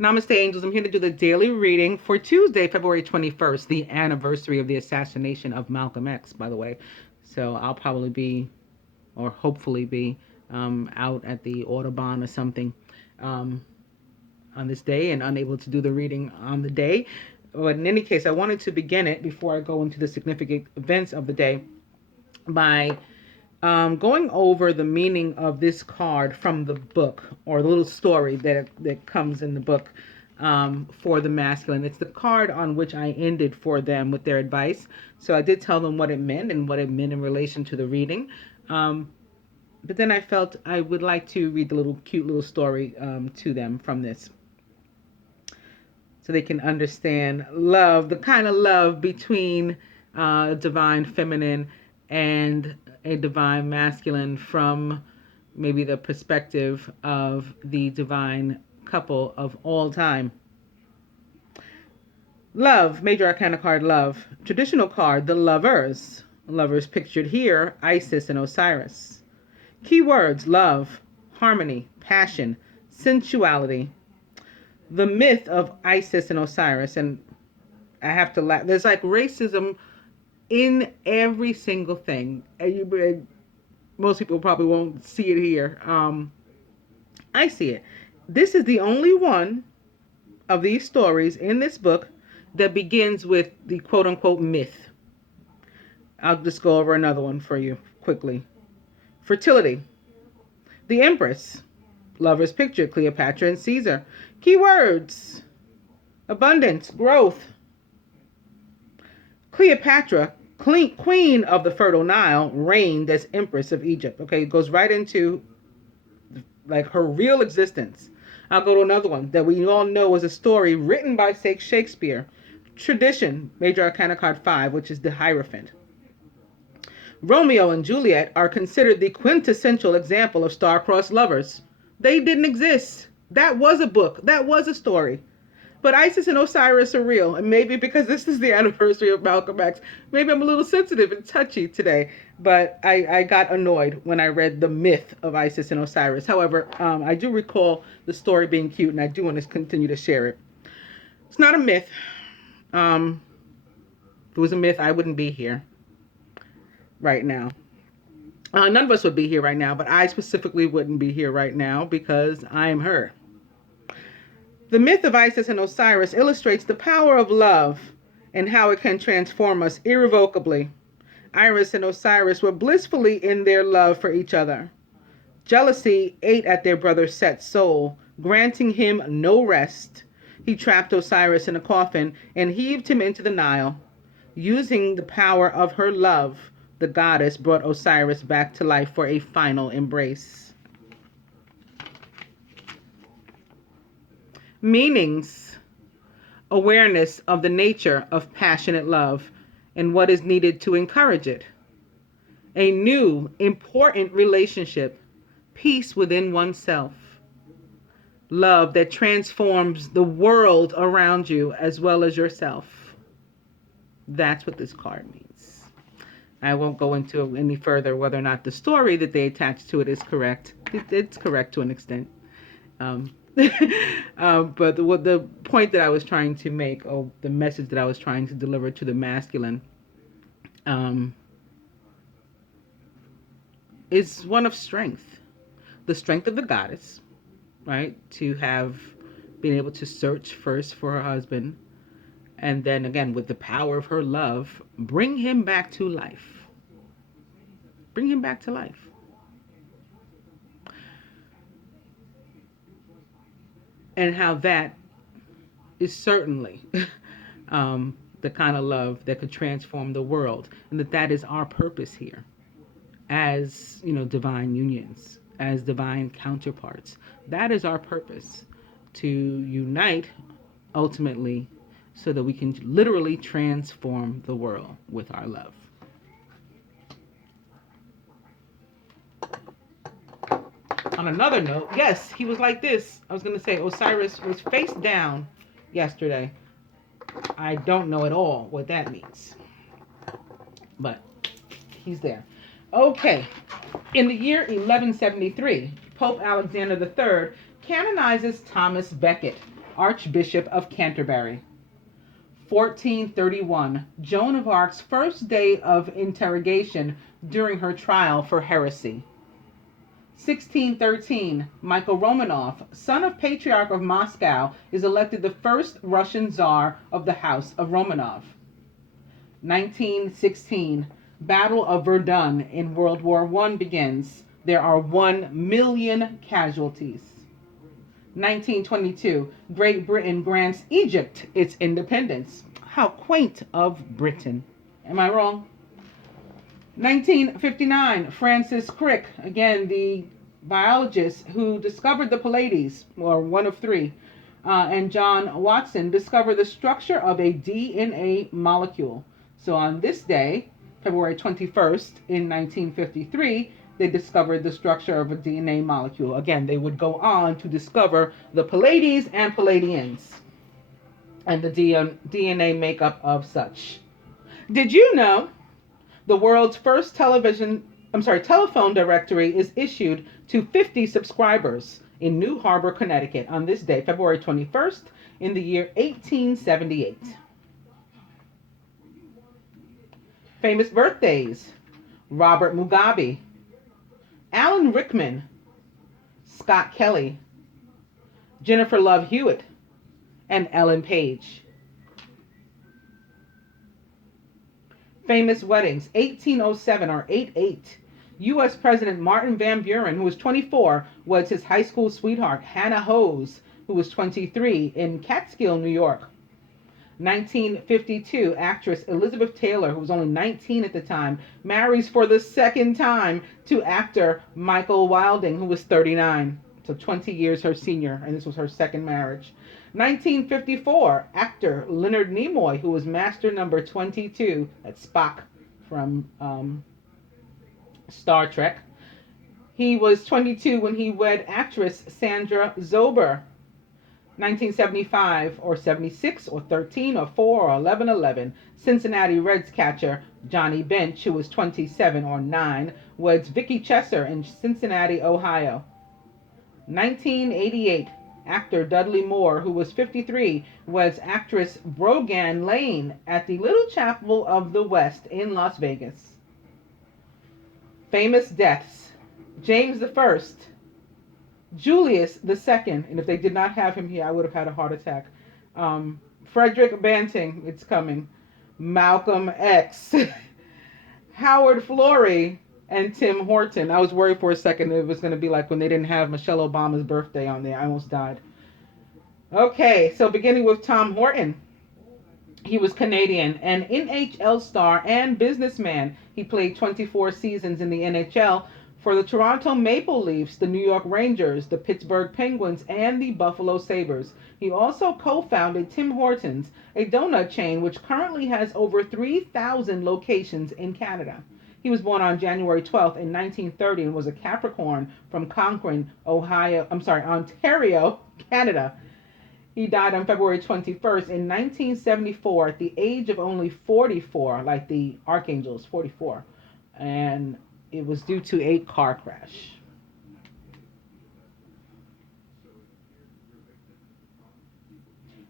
Namaste, angels. I'm here to do the daily reading for Tuesday, February 21st, the anniversary of the assassination of Malcolm X, by the way. So I'll probably be, or hopefully be, out at the Audubon or something on this day and unable to do the reading on the day. But in any case, I wanted to begin it before I go into the significant events of the day by going over the meaning of this card from the book, or the little story that comes in the book for the masculine. It's the card on which I ended for them with their advice. So I did tell them what it meant and what it meant in relation to the reading. But then I felt I would like to read the little cute little story to them from this, so they can understand love, the kind of love between divine feminine and a divine masculine from maybe the perspective of the divine couple of all time. Love, major arcana card, love. Traditional card, the lovers. Lovers pictured here, Isis and Osiris. Keywords, love, harmony, passion, sensuality. The myth of Isis and Osiris, and I have to laugh. There's like racism in every single thing. Most people probably won't see it here. I see it. This is the only one of these stories in this book that begins with the quote-unquote myth. I'll just go over another one for you quickly. Fertility. The Empress. Lovers picture, Cleopatra and Caesar. Keywords. Abundance, growth. Cleopatra, queen of the fertile Nile, reigned as Empress of Egypt. Okay, it goes right into like her real existence. I'll go to another one that we all know is a story written by Shakespeare. Tradition, major arcana card 5, which is the Hierophant. Romeo and Juliet are considered the quintessential example of star-crossed lovers. They didn't exist. That was a book. That was a story. But Isis and Osiris are real. And maybe because this is the anniversary of Malcolm X, maybe I'm a little sensitive and touchy today. But I got annoyed when I read the myth of Isis and Osiris. However, I do recall the story being cute, and I do want to continue to share it. It's not a myth. If it was a myth, I wouldn't be here right now. None of us would be here right now, but I specifically wouldn't be here right now because I am her. The myth of Isis and Osiris illustrates the power of love and how it can transform us irrevocably. Isis and Osiris were blissfully in their love for each other. Jealousy ate at their brother Set's soul, granting him no rest. He trapped Osiris in a coffin and heaved him into the Nile. Using the power of her love, the goddess brought Osiris back to life for a final embrace. Meanings: awareness of the nature of passionate love and what is needed to encourage it. A new, important relationship, peace within oneself. Love that transforms the world around you as well as yourself. That's what this card means. I won't go into any further whether or not the story that they attach to it is correct. It's correct to an extent. But the point that I was trying to make, or the message that I was trying to deliver to the masculine, is one of strength. The strength of the goddess, right? To have been able to search first for her husband, and then again, with the power of her love, bring him back to life. Bring him back to life. And how that is certainly the kind of love that could transform the world. And that is our purpose here as, divine unions, as divine counterparts. That is our purpose, to unite ultimately so that we can literally transform the world with our love. On another note, yes, he was like this. I was going to say Osiris was face down yesterday. I don't know at all what that means, but he's there. Okay. In the year 1173, Pope Alexander III canonizes Thomas Becket Archbishop of Canterbury. 1431, Joan of Arc's first day of interrogation during her trial for heresy. 1613, Michael Romanov, son of Patriarch of Moscow, is elected the first Russian Tsar of the House of Romanov. 1916, Battle of Verdun in World War I begins. There are 1 million casualties. 1922, Great Britain grants Egypt its independence. How quaint of Britain. Am I wrong? 1959, Francis Crick, again the biologist who discovered the Pleiades, or one of three, and John Watson discovered the structure of a DNA molecule. So on this day, February 21st, in 1953, they discovered the structure of a DNA molecule. Again, they would go on to discover the Pleiades and Pleiadians and the DNA makeup of such. Did you know the world's first telephone directory is issued to 50 subscribers in New Harbor, Connecticut on this day, February 21st, in the year 1878. Famous birthdays: Robert Mugabe, Alan Rickman, Scott Kelly, Jennifer Love Hewitt, and Ellen Page. Famous weddings: 1807 or 88. U.S. President Martin Van Buren, who was 24, weds his high school sweetheart Hannah Hose, who was 23, in Catskill, New York. 1952, actress Elizabeth Taylor, who was only 19 at the time, marries for the second time to actor Michael Wilding, who was 39. So 20 years her senior, and this was her second marriage. 1954, actor Leonard Nimoy, who was Master Number 22, that's Spock from Star Trek. He was 22 when he wed actress Sandra Zober. 1975 or 76 or 13 or 4 or 11, Cincinnati Reds catcher Johnny Bench, who was 27 or 9, weds Vicki Chesser in Cincinnati, Ohio. 1988, actor Dudley Moore, who was 53, weds actress Brogan Lane at the Little Chapel of the West in Las Vegas. Famous deaths: James I, Julius II, and if they did not have him here, I would have had a heart attack. Frederick Banting, it's coming. Malcolm X, Howard Florey, and Tim Horton. I was worried for a second it was going to be like when they didn't have Michelle Obama's birthday on there. I almost died. Okay, so beginning with Tom Horton. He was Canadian, an NHL star and businessman. He played 24 seasons in the NHL for the Toronto Maple Leafs, the New York Rangers, the Pittsburgh Penguins, and the Buffalo Sabres. He also co-founded Tim Hortons, a donut chain which currently has over 3,000 locations in Canada. He was born on January 12th in 1930 and was a Capricorn from Concord, Ontario, Canada. He died on February 21st in 1974 at the age of only 44, like the Archangels, 44. And it was due to a car crash.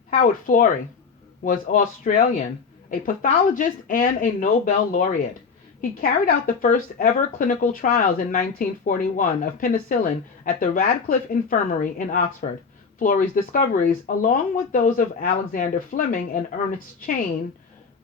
Howard Florey was Australian, a pathologist and a Nobel laureate. He carried out the first ever clinical trials in 1941 of penicillin at the Radcliffe Infirmary in Oxford. Florey's discoveries, along with those of Alexander Fleming and Ernest Chain,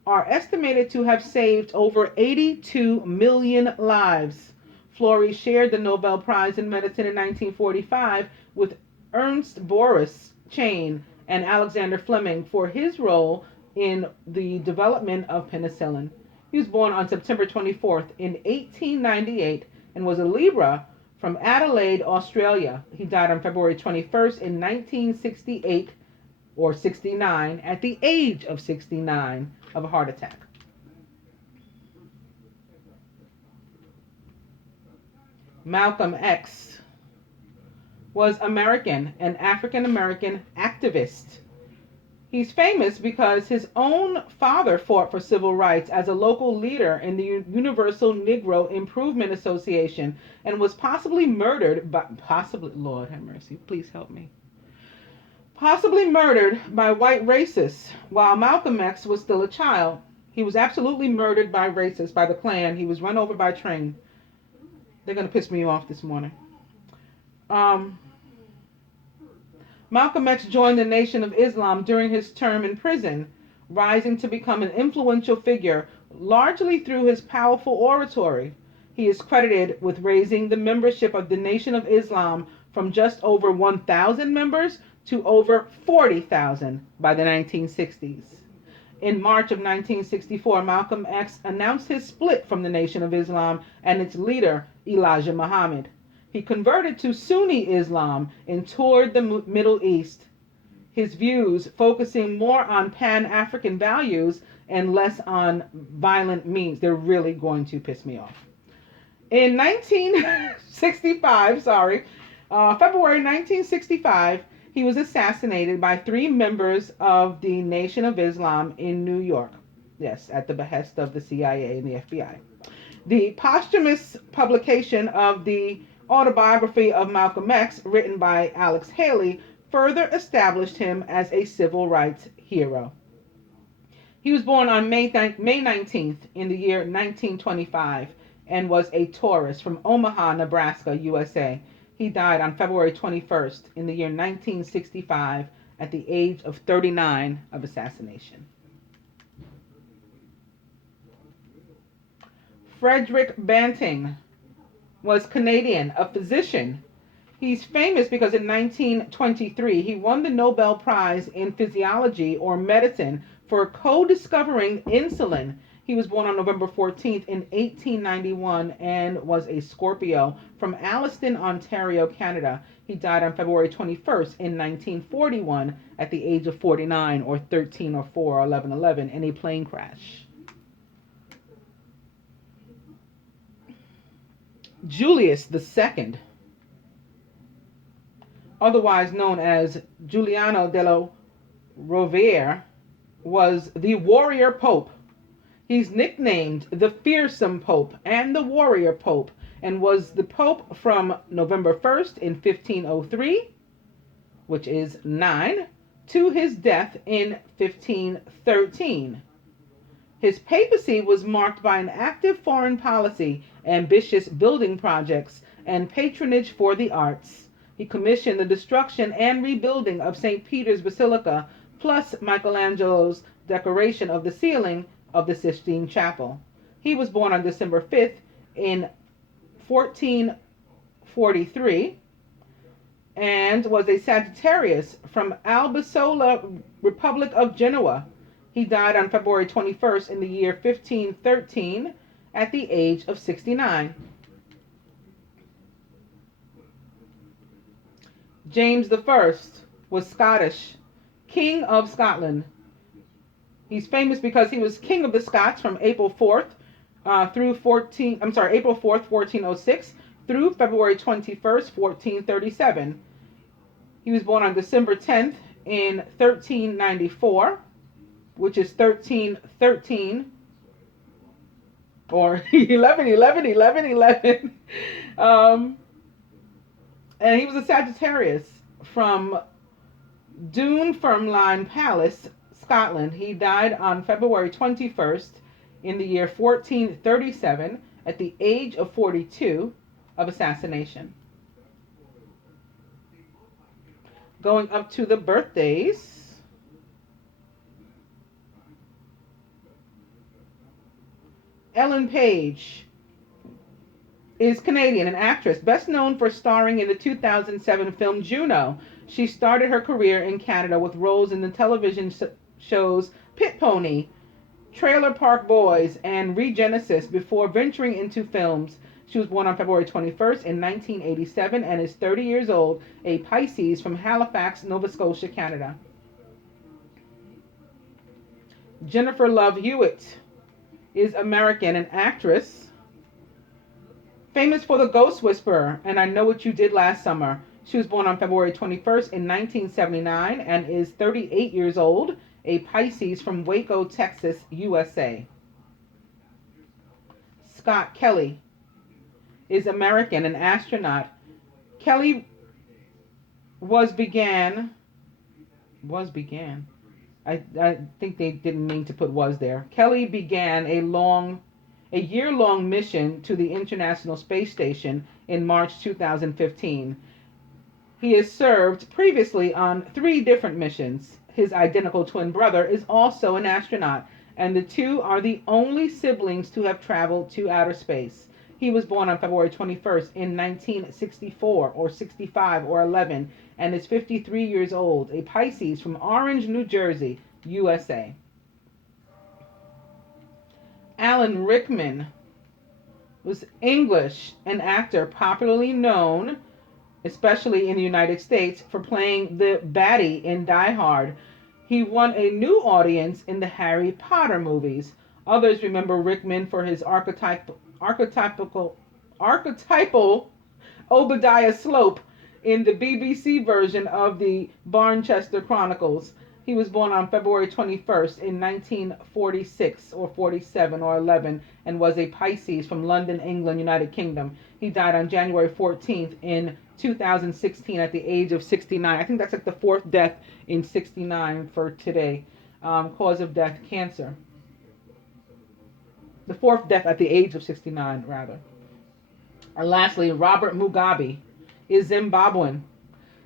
are estimated to have saved over 82 million lives. Florey shared the Nobel Prize in Medicine in 1945 with Ernst Boris Chain and Alexander Fleming for his role in the development of penicillin. He was born on September 24th in 1898 and was a Libra from Adelaide, Australia. He died on February 21st in 1968 or 69 at the age of 69 of a heart attack. Malcolm X was American, an African-American activist. He's famous because his own father fought for civil rights as a local leader in the Universal Negro Improvement Association and was possibly murdered by, Lord have mercy, please help me, Possibly murdered by white racists while Malcolm X was still a child. He was absolutely murdered by racists, by the Klan. He was run over by a train. They're going to piss me off this morning. Malcolm X joined the Nation of Islam during his term in prison, rising to become an influential figure largely through his powerful oratory. He is credited with raising the membership of the Nation of Islam from just over 1,000 members to over 40,000 by the 1960s. In March of 1964, Malcolm X announced his split from the Nation of Islam and its leader, Elijah Muhammad. He converted to Sunni Islam and toured the Middle East, his views focusing more on Pan-African values and less on violent means. They're really going to piss me off. In 1965, February 1965, he was assassinated by 3 members of the Nation of Islam in New York. Yes, at the behest of the CIA and the FBI. The posthumous publication of the autobiography of Malcolm X, written by Alex Haley, further established him as a civil rights hero. He was born on May 19th in the year 1925 and was a tourist from Omaha, Nebraska, USA. He died on February 21st in the year 1965 at the age of 39 of assassination. Frederick Banting was Canadian, a physician. He's famous because in 1923 he won the Nobel Prize in Physiology or Medicine for co-discovering insulin. He was born on November 14th in 1891 and was a Scorpio from Alliston, Ontario, Canada. He died on February 21st in 1941 at the age of 49 or 13 or 4 or 11 in a plane crash. Julius II, otherwise known as Giuliano della Rovere, was the warrior pope. He's nicknamed the Fearsome Pope and the Warrior Pope, and was the Pope from November 1st in 1503, which is 9, to his death in 1513. His papacy was marked by an active foreign policy, ambitious building projects, and patronage for the arts. He commissioned the destruction and rebuilding of St. Peter's Basilica, plus Michelangelo's decoration of the ceiling of the Sistine Chapel. He was born on December 5th in 1443 and was a Sagittarius from Albisola, Republic of Genoa. He died on February 21st in the year 1513 at the age of 69. James I was Scottish, King of Scotland. He's famous because he was King of the Scots from April 4th, April 4th, 1406 through February 21st, 1437. He was born on December 10th in 1394. Which is 1313 or 11. And he was a Sagittarius from Dunfermline Palace, Scotland. He died on February 21st in the year 1437 at the age of 42 of assassination. Going up to the birthdays. Ellen Page is Canadian, an actress, best known for starring in the 2007 film Juno. She started her career in Canada with roles in the television shows Pit Pony, Trailer Park Boys, and Regenesis before venturing into films. She was born on February 21st in 1987 and is 30 years old, a Pisces from Halifax, Nova Scotia, Canada. Jennifer Love Hewitt is American, an actress, famous for The Ghost Whisperer and I Know What You Did Last Summer. She was born on February 21st in 1979 and is 38 years old, a Pisces from Waco, Texas, USA. Scott Kelly is American, an astronaut. Kelly began Was began. I think they didn't mean to put was there. Kelly began a year-long mission to the International Space Station in March 2015. He has served previously on 3 different missions. His identical twin brother is also an astronaut, and the two are the only siblings to have traveled to outer space. He was born on February 21st in 1964 or 65 or 11 and is 53 years old, a Pisces from Orange, New Jersey, USA. Alan Rickman was English, an actor popularly known, especially in the United States, for playing the baddie in Die Hard. He won a new audience in the Harry Potter movies. Others remember Rickman for his archetypal Obadiah Slope in the BBC version of the Barnchester Chronicles. He was born on February 21st in 1946 or 47 or 11 and was a Pisces from London, England, United Kingdom. He died on January 14th in 2016 at the age of 69. I think that's like the 4th death in 69 for today. Cause of death, cancer. The 4th death at the age of 69, rather. And lastly, Robert Mugabe is Zimbabwean.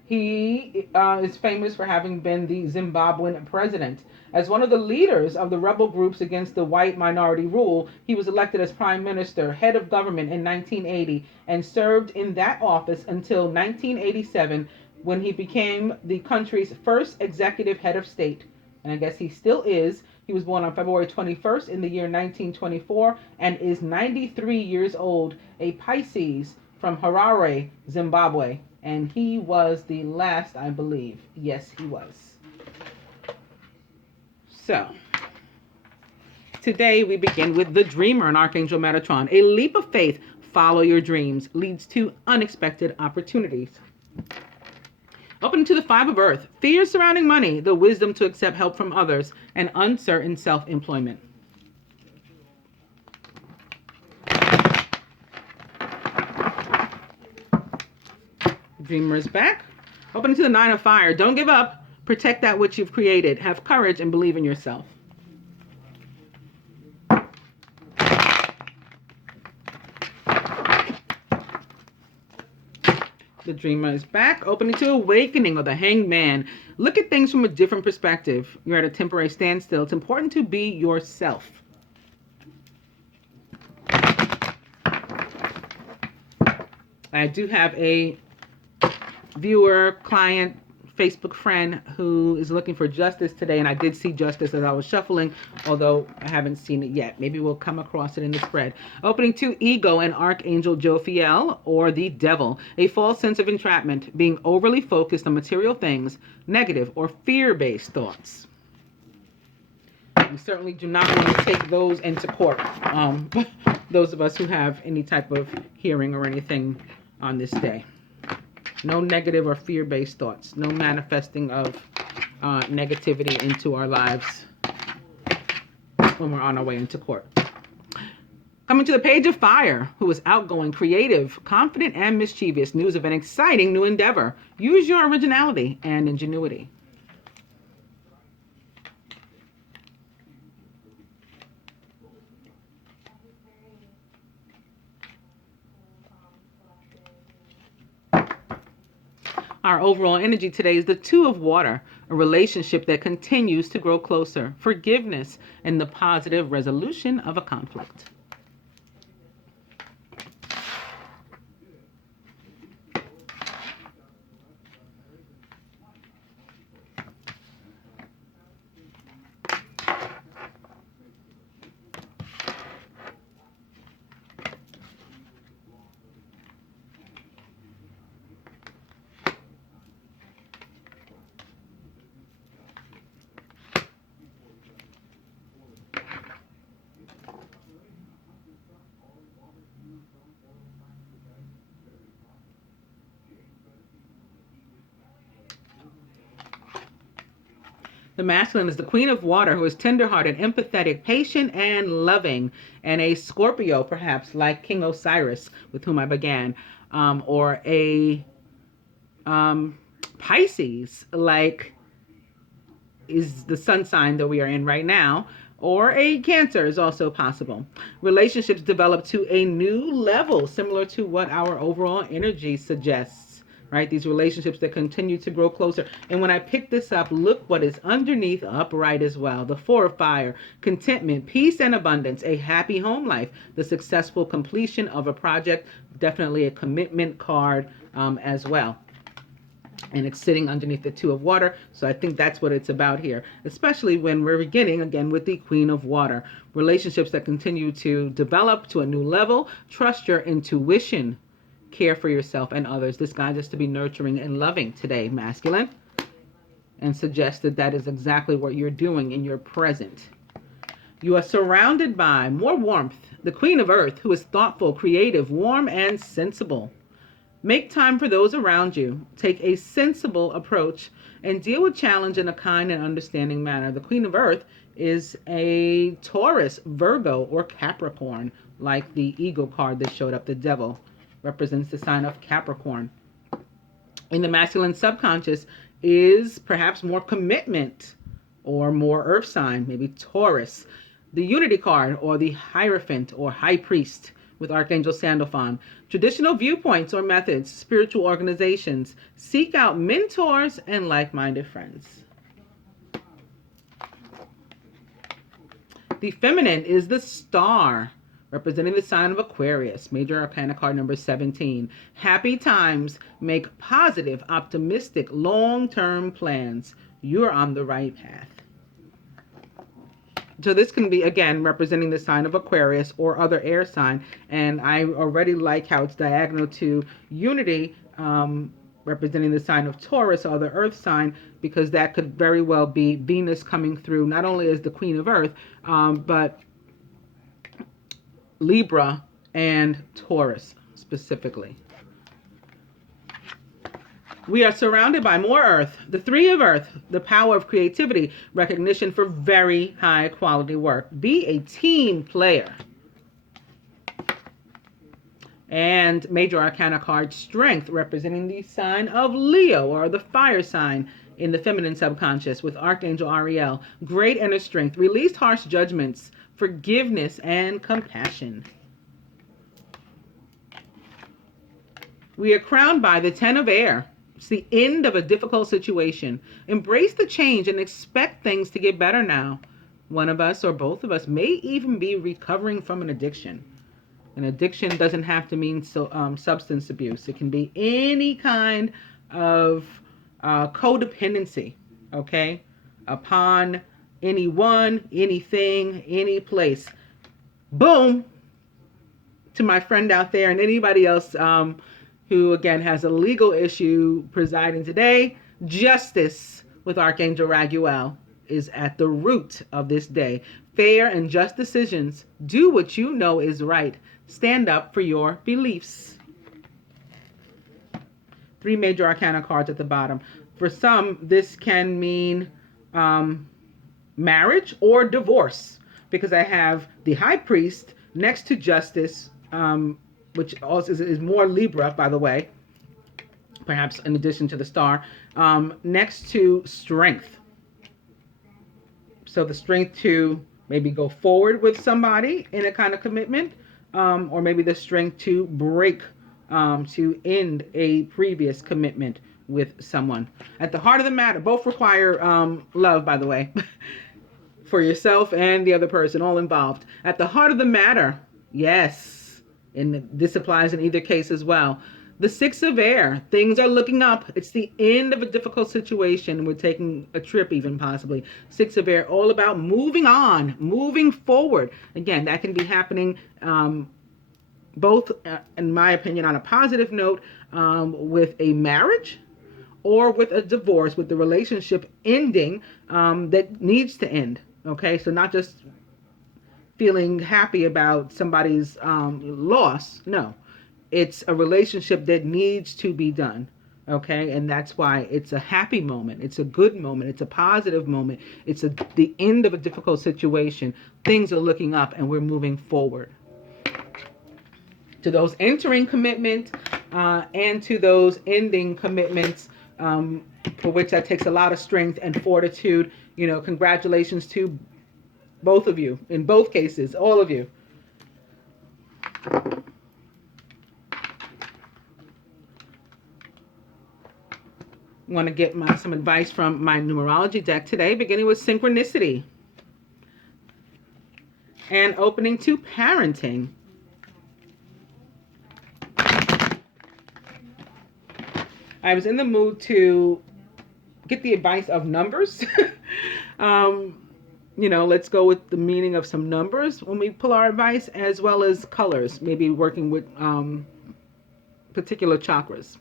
He is famous for having been the Zimbabwean president. As one of the leaders of the rebel groups against the white minority rule, he was elected as prime minister, head of government in 1980, and served in that office until 1987 when he became the country's first executive head of state. And I guess he still is. He was born on February 21st in the year 1924 and is 93 years old, a Pisces from Harare, Zimbabwe. And he was the last, I believe. Yes, he was. So, today we begin with the Dreamer and Archangel Metatron. A leap of faith, follow your dreams, leads to unexpected opportunities. Open to the 5 of Earth, fears surrounding money, the wisdom to accept help from others, and uncertain self-employment. Dreamer is back. Open to the 9 of Fire. Don't give up. Protect that which you've created. Have courage and believe in yourself. The Dreamer is back. Opening to Awakening, or the Hanged Man. Look at things from a different perspective. You're at a temporary standstill. It's important to be yourself. I do have a viewer, client, Facebook friend who is looking for justice today, and I did see justice as I was shuffling, although I haven't seen it yet. Maybe we'll come across it in the spread. Opening to Ego and Archangel Jophiel, or the Devil. A false sense of entrapment, being overly focused on material things, negative or fear-based thoughts. We certainly do not want to take those into court. Those of us who have any type of hearing or anything on this day. No negative or fear-based thoughts. No manifesting of negativity into our lives when we're on our way into court. Coming to the Page of Fire, who is outgoing, creative, confident, and mischievous. News of an exciting new endeavor. Use your originality and ingenuity. Our overall energy today is the 2 of Water, a relationship that continues to grow closer, forgiveness, and the positive resolution of a conflict. The masculine is the Queen of Water, who is tenderhearted, empathetic, patient, and loving. And a Scorpio, perhaps, like King Osiris, with whom I began. Or a Pisces, like is the sun sign that we are in right now, or a Cancer is also possible. Relationships develop to a new level, similar to what our overall energy suggests, right? These relationships that continue to grow closer. And when I pick this up, look what is underneath upright as well. The Four of Fire, contentment, peace, and abundance, a happy home life, the successful completion of a project, definitely a commitment card as well. And it's sitting underneath the Two of Water. So I think that's what it's about here, especially when we're beginning again with the Queen of Water. Relationships that continue to develop to a new level. Trust your intuition. Care for yourself and others. This guide is to be nurturing and loving today, masculine. And suggest that that is exactly what you're doing in your present. You are surrounded by more warmth. The Queen of Earth, who is thoughtful, creative, warm, and sensible. Make time for those around you. Take a sensible approach and deal with challenge in a kind and understanding manner. The Queen of Earth is a Taurus, Virgo, or Capricorn, like the Eagle card that showed up. The Devil represents the sign of Capricorn. In the masculine subconscious is perhaps more commitment or more earth sign, maybe Taurus. The Unity card, or the Hierophant or High Priest, with Archangel Sandalphon. Traditional viewpoints or methods, spiritual organizations. Seek out mentors and like-minded friends. The feminine is the Star, representing the sign of Aquarius. Major Arcana card number 17. Happy times. Make positive, optimistic, long-term plans. You're on the right path. So this can be, again, representing the sign of Aquarius or other air sign. And I already like how it's diagonal to Unity, representing the sign of Taurus or the earth sign, because that could very well be Venus coming through, not only as the Queen of Earth, but Libra and Taurus specifically. We are surrounded by more earth, the Three of Earth, the power of creativity, recognition for very high quality work. Be a team player. And Major Arcana card, Strength, representing the sign of Leo, or the fire sign in the feminine subconscious, with Archangel Ariel. Great inner strength, release harsh judgments, forgiveness, and compassion. We are crowned by the Ten of Air. It's the end of a difficult situation. Embrace the change and expect things to get better now. One of us or both of us may even be recovering from an addiction. An addiction doesn't have to mean substance abuse. It can be any kind of codependency, okay, upon anyone, anything, any place. Boom! To my friend out there and anybody else who, again, has a legal issue presiding today, justice with Archangel Raguel is at the root of this day. Fair and just decisions. Do what you know is right. Stand up for your beliefs. 3 Major Arcana cards at the bottom. For some, this can mean marriage or divorce, because I have the High Priest next to Justice, which also is more Libra, by the way, perhaps in addition to the Star, next to Strength. So the strength to maybe go forward with somebody in a kind of commitment, or maybe the strength to break, to end a previous commitment with someone. At the heart of the matter, both require love, by the way, for yourself and the other person, all involved. At the heart of the matter, yes. And this applies in either case as well. The Six of Air, things are looking up. It's the end of a difficult situation. We're taking a trip even possibly. Six of Air, all about moving on, moving forward. Again, that can be happening both, in my opinion, on a positive note, with a marriage or with a divorce, with the relationship ending that needs to end. Okay, so not just feeling happy about somebody's loss. No, it's a relationship that needs to be done. Okay, and that's why it's a happy moment. It's a good moment. It's a positive moment. It's the end of a difficult situation. Things are looking up and we're moving forward. To those entering commitment and to those ending commitments, for which that takes a lot of strength and fortitude. You know, congratulations to both of you, in both cases, all of you. Want to get some advice from my numerology deck today, beginning with synchronicity and opening to parenting. I was in the mood to get the advice of numbers. You know, let's go with the meaning of some numbers when we pull our advice, as well as colors, maybe working with particular chakras.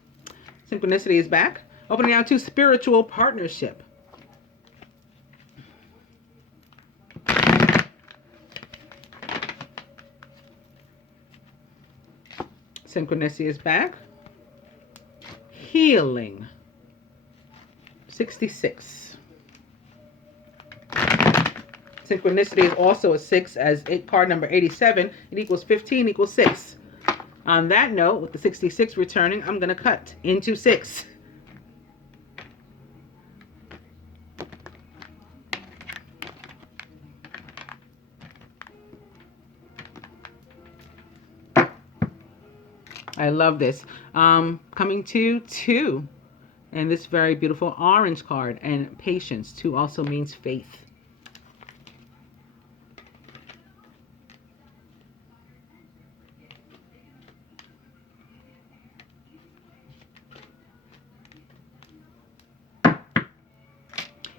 Synchronicity is back. Opening out to spiritual partnership. Synchronicity is back. Healing. 66. Synchronicity is also a 6, as card number 87. It equals 15 equals 6. On that note, with the 66 returning, I'm going to cut into 6. I love this. Coming to 2. And this very beautiful orange card. And patience. 2 also means faith.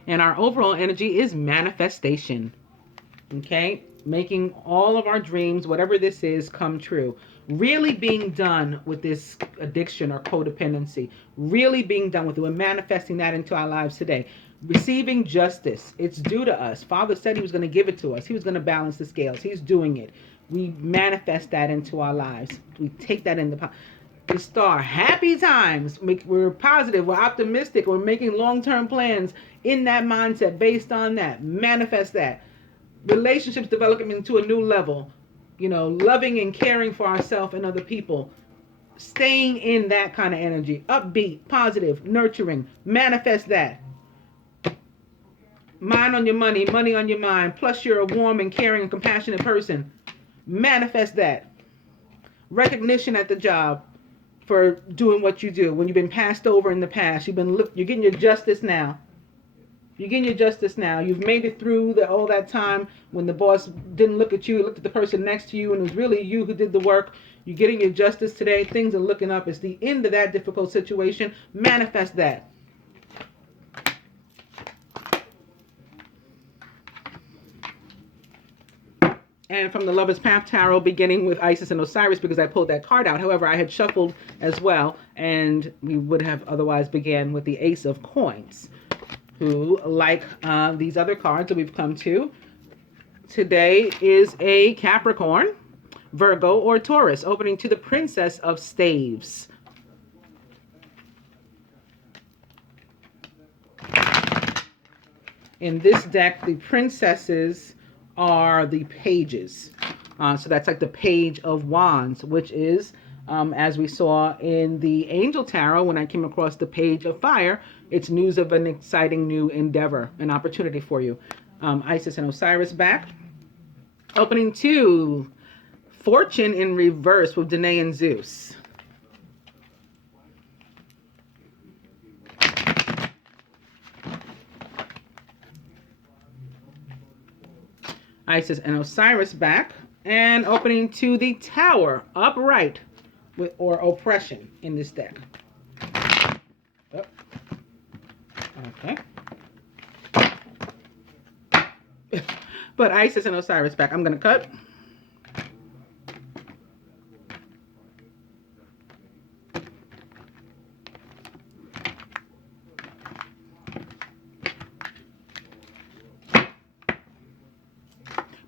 And our overall energy is manifestation. Okay? Making all of our dreams, whatever this is, come true. Really being done with this addiction or codependency. Really being done with it. We're manifesting that into our lives today. Receiving justice. It's due to us. Father said he was going to give it to us. He was going to balance the scales. He's doing it. We manifest that into our lives. We take that in the star. Happy times. We're positive. We're optimistic. We're making long-term plans in that mindset, based on that. Manifest that. Relationships developing into a new level. You know, loving and caring for ourselves and other people. Staying in that kind of energy. Upbeat, positive, nurturing. Manifest that. Mind on your money, money on your mind. Plus you're a warm and caring and compassionate person. Manifest that. Recognition at the job for doing what you do. When you've been passed over in the past, you're getting your justice now. You're getting your justice now. You've made it through all that time when the boss didn't look at you, looked at the person next to you, and it was really you who did the work. You're getting your justice today. Things are looking up. It's the end of that difficult situation. Manifest that. And from the Lover's Path Tarot, beginning with Isis and Osiris, because I pulled that card out. However, I had shuffled as well, and we would have otherwise began with the Ace of Coins, who, like these other cards that we've come to, today is a Capricorn, Virgo, or Taurus, opening to the Princess of Staves. In this deck, the princesses are the pages. So that's like the Page of Wands, which is, as we saw in the Angel Tarot, when I came across the Page of Fire, it's news of an exciting new endeavor, an opportunity for you. Isis and Osiris back. Opening to Fortune in reverse with Danae and Zeus. Isis and Osiris back. And opening to the Tower upright or oppression in this deck. Oh. Okay. But Isis and Osiris back. I'm going to cut.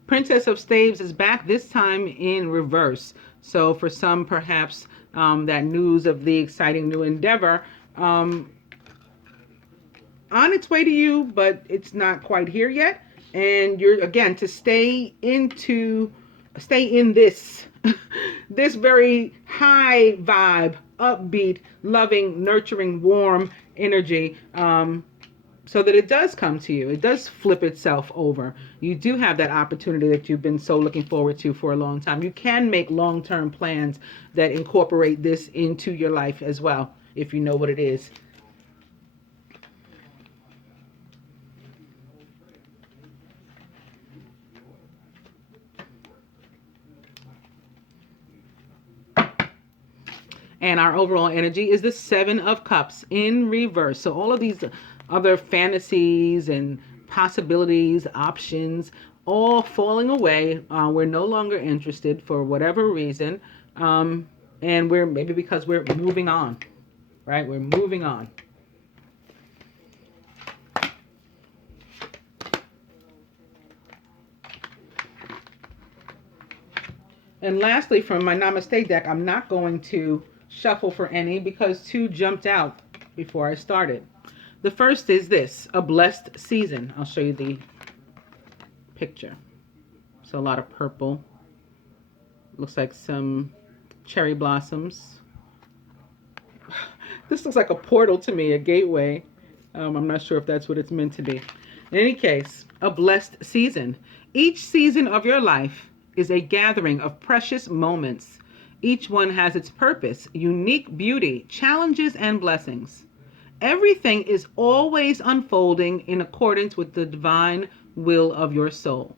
Princess of Staves is back, this time in reverse. So for some, perhaps that news of the exciting new endeavor on its way to you, but it's not quite here yet. And you're, again, to stay in this this very high vibe, upbeat, loving, nurturing, warm energy, so that it does come to you. It does flip itself over. You do have that opportunity that you've been so looking forward to for a long time. You can make long-term plans that incorporate this into your life as well, if you know what it is. And our overall energy is the Seven of Cups in reverse. So all of these other fantasies and possibilities, options, all falling away. We're no longer interested for whatever reason. And we're maybe because we're moving on, right? We're moving on. And lastly, from my Namaste deck, I'm not going to shuffle for any because two jumped out before I started. The first is this, a blessed season. I'll show you the picture. So a lot of purple. Looks like some cherry blossoms. This looks like a portal to me, a gateway. I'm not sure if that's what it's meant to be. In any case, a blessed season. Each season of your life is a gathering of precious moments. Each one has its purpose, unique beauty, challenges, and blessings. Everything is always unfolding in accordance with the divine will of your soul.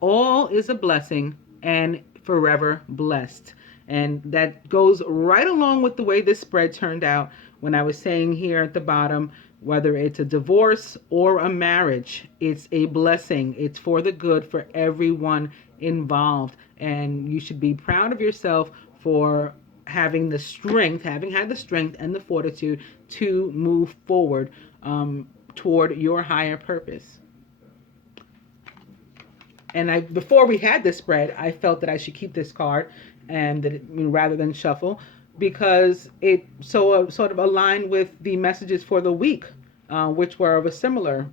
All is a blessing and forever blessed. And that goes right along with the way this spread turned out when I was saying here at the bottom, whether it's a divorce or a marriage, it's a blessing. It's for the good for everyone involved. And you should be proud of yourself for having the strength, having had the strength and the fortitude to move forward toward your higher purpose. And before we had this spread, I felt that I should keep this card and that rather than shuffle, because it sort of aligned with the messages for the week, which were of a similar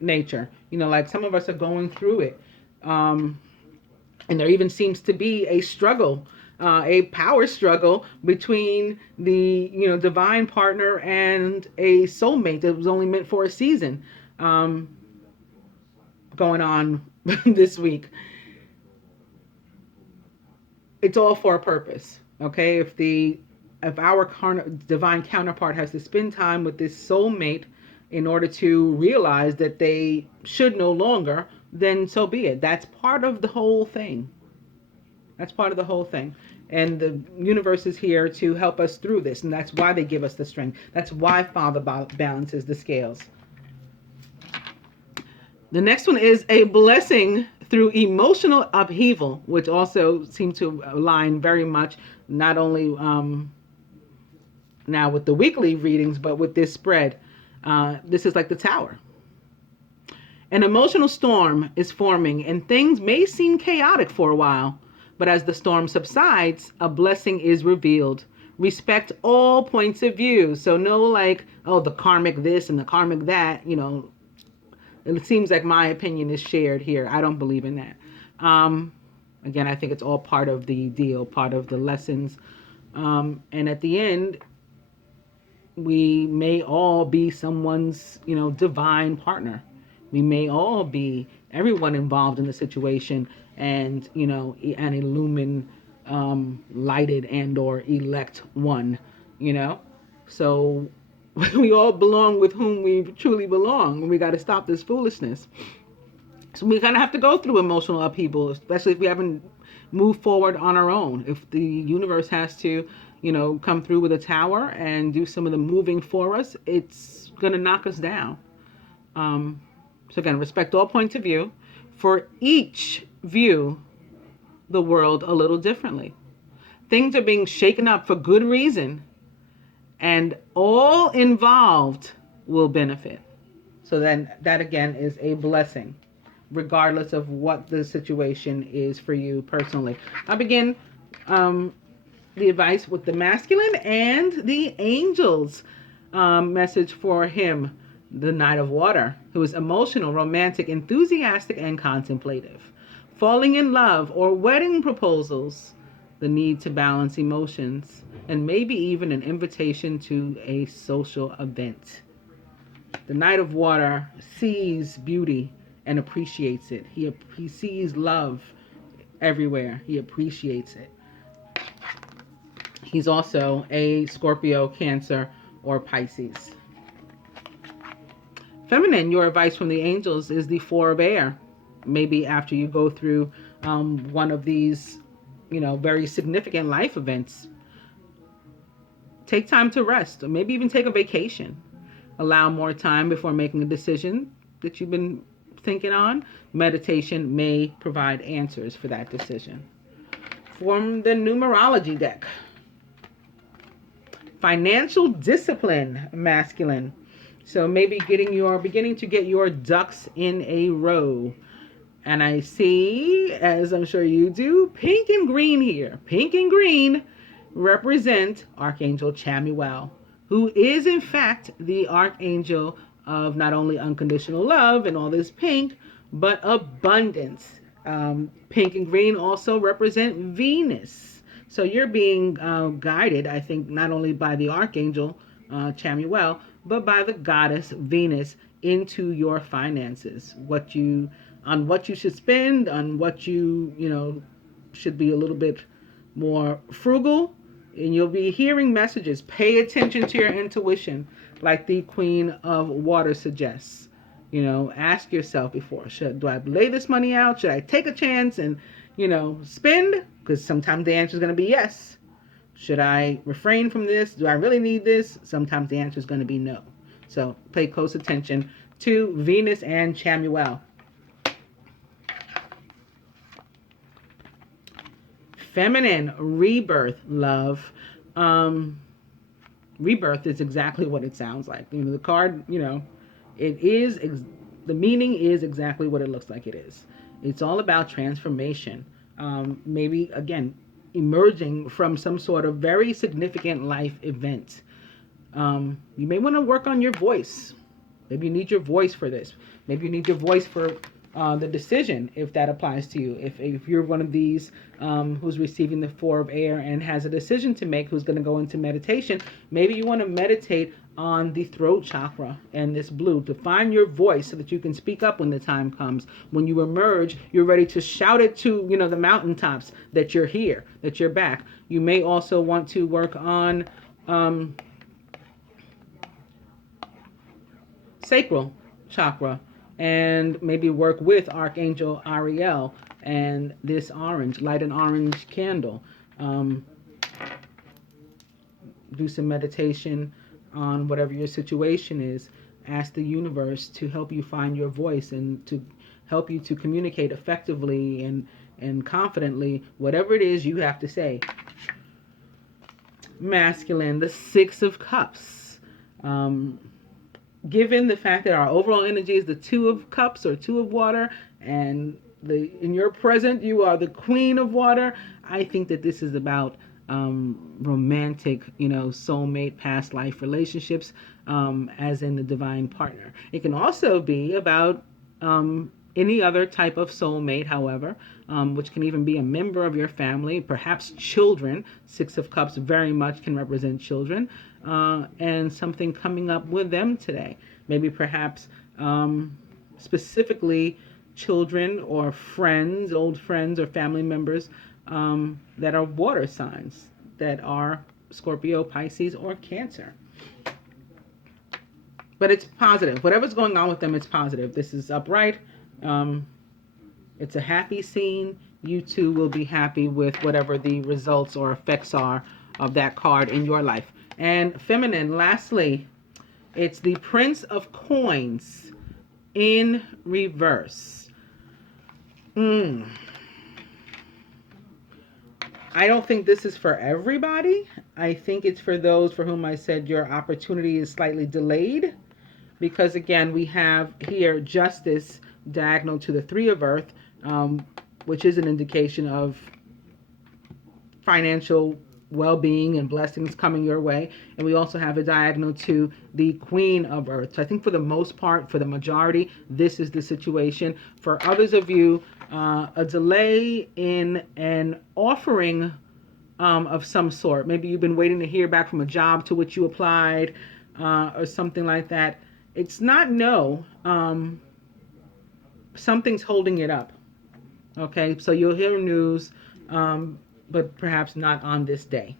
nature. Like some of us are going through it. And there even seems to be a struggle, a power struggle between the divine partner and a soulmate that was only meant for a season, going on this week. It's all for a purpose, okay? If our divine counterpart has to spend time with this soulmate in order to realize that they should no longer, then so be it. That's part of the whole thing. That's part of the whole thing. And the universe is here to help us through this. And that's why they give us the strength. That's why Father balances the scales. The next one is a blessing through emotional upheaval, which also seems to align very much, not only now with the weekly readings, but with this spread. This is like the Tower. An emotional storm is forming, and things may seem chaotic for a while, but as the storm subsides, a blessing is revealed. Respect all points of view. So no like, oh, the karmic this and the karmic that, It seems like my opinion is shared here. I don't believe in that. Again, I think it's all part of the deal, part of the lessons. And at the end, we may all be someone's, divine partner. We may all be everyone involved in the situation and, an illumined, lighted and or elect one, So we all belong with whom we truly belong, and we got to stop this foolishness. So we kind of have to go through emotional upheaval, especially if we haven't moved forward on our own. If the universe has to, come through with a tower and do some of the moving for us, it's going to knock us down. So again, respect all points of view. For each view the world a little differently. Things are being shaken up for good reason, and all involved will benefit. So then that again is a blessing, regardless of what the situation is for you personally. I'll begin the advice with the masculine and the angels message for him, the Knight of Water, who is emotional, romantic, enthusiastic, and contemplative. falling in love or wedding proposals, the need to balance emotions, and maybe even an invitation to a social event. The Knight of Water sees beauty and appreciates it. He sees love everywhere. He appreciates it. He's also a Scorpio, Cancer, or Pisces. Feminine, your advice from the angels is the Four of Air. Maybe after you go through one of these, very significant life events, take time to rest, or maybe even take a vacation. Allow more time before making a decision that you've been thinking on. Meditation may provide answers for that decision. From the numerology deck. Financial discipline, masculine. So maybe beginning to get your ducks in a row. And I see, as I'm sure you do, pink and green here. Pink and green represent Archangel Chamuel, who is in fact the archangel of not only unconditional love and all this pink, but abundance. Pink and green also represent Venus. So you're being guided, I think, not only by the archangel Chamuel, but by the goddess Venus into your finances. On what you should spend, on what you should be a little bit more frugal. And you'll be hearing messages. Pay attention to your intuition, like the Queen of Water suggests. Ask yourself before, do I lay this money out? Should I take a chance and, spend? Because sometimes the answer is going to be yes. Should I refrain from this? Do I really need this? Sometimes the answer is going to be no. So pay close attention to Venus and Chamuel. Feminine, rebirth, love. Rebirth is exactly what it sounds like. The card, the meaning is exactly what it looks like it is. It's all about transformation. Maybe, again, emerging from some sort of very significant life event. You may want to work on your voice. Maybe you need your voice for this. Maybe you need your voice for the decision, if that applies to you. If you're one of these who's receiving the Four of Air and has a decision to make, who's going to go into meditation, maybe you want to meditate on the throat chakra and this blue to find your voice so that you can speak up when the time comes. When you emerge, you're ready to shout it to the mountaintops that you're here, that you're back. You may also want to work on sacral chakra, and maybe work with Archangel Ariel and this orange, light an orange candle. Do some meditation on whatever your situation is. Ask the universe to help you find your voice and to help you to communicate effectively and confidently whatever it is you have to say. Masculine, the Six of Cups. Given the fact that our overall energy is the Two of Cups or Two of Water, and in your present you are the Queen of Water, I think that this is about romantic, soulmate, past life relationships, as in the divine partner. It can also be about any other type of soulmate, however, which can even be a member of your family, perhaps children. Six of Cups very much can represent children, and something coming up with them today. Maybe perhaps specifically children or friends, old friends or family members that are water signs, that are Scorpio, Pisces, or Cancer. But it's positive. Whatever's going on with them, it's positive. This is upright. It's a happy scene. You too will be happy with whatever the results or effects are of that card in your life. And feminine, lastly, it's the Prince of Coins in reverse. I don't think this is for everybody. I think it's for those for whom I said your opportunity is slightly delayed. Because again, we have here Justice diagonal to the Three of Earth, which is an indication of financial well-being and blessings coming your way. And we also have a diagonal to the Queen of Earth. So I think for the most part, for the majority, this is the situation. For others of you, a delay in an offering of some sort. Maybe you've been waiting to hear back from a job to which you applied, or something like that. It's not no. Something's holding it up. Okay, so you'll hear news, but perhaps not on this day.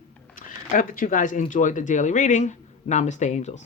I hope that you guys enjoyed the daily reading. Namaste, angels.